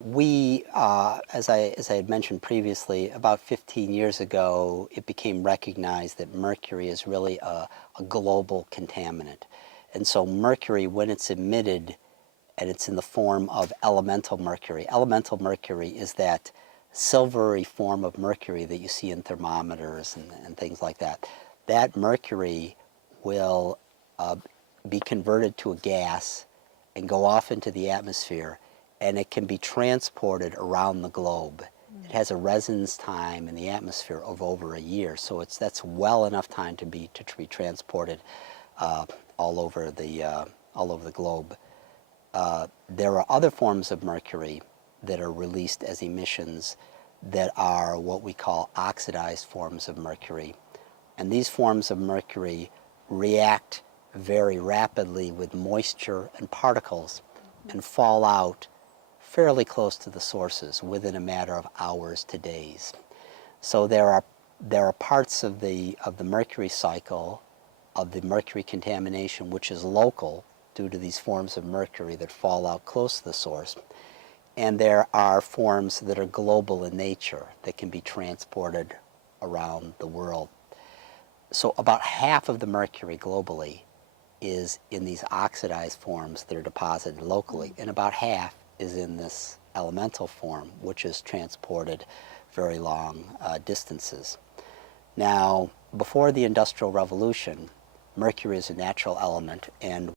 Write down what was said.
As I had mentioned previously, about 15 years ago, it became recognized that mercury is really a global contaminant. And so mercury, when it's emitted, and it's in the form of elemental mercury. Elemental mercury is that silvery form of mercury that you see in thermometers and things like that. That mercury will be converted to a gas and go off into the atmosphere, and it can be transported around the globe. It has a residence time in the atmosphere of over a year, so that's well enough time to be transported uh, all over the globe. There are other forms of mercury that are released as emissions that are what we call oxidized forms of mercury. And these forms of mercury react very rapidly with moisture and particles and fall out fairly close to the sources within a matter of hours to days. So there are parts of the mercury cycle, of the mercury contamination, which is local due to these forms of mercury that fall out close to the source. And there are forms that are global in nature that can be transported around the world. So about half of the mercury globally is in these oxidized forms that are deposited locally, and about half is in this elemental form, which is transported very long distances. Now, before the Industrial Revolution, mercury is a natural element, and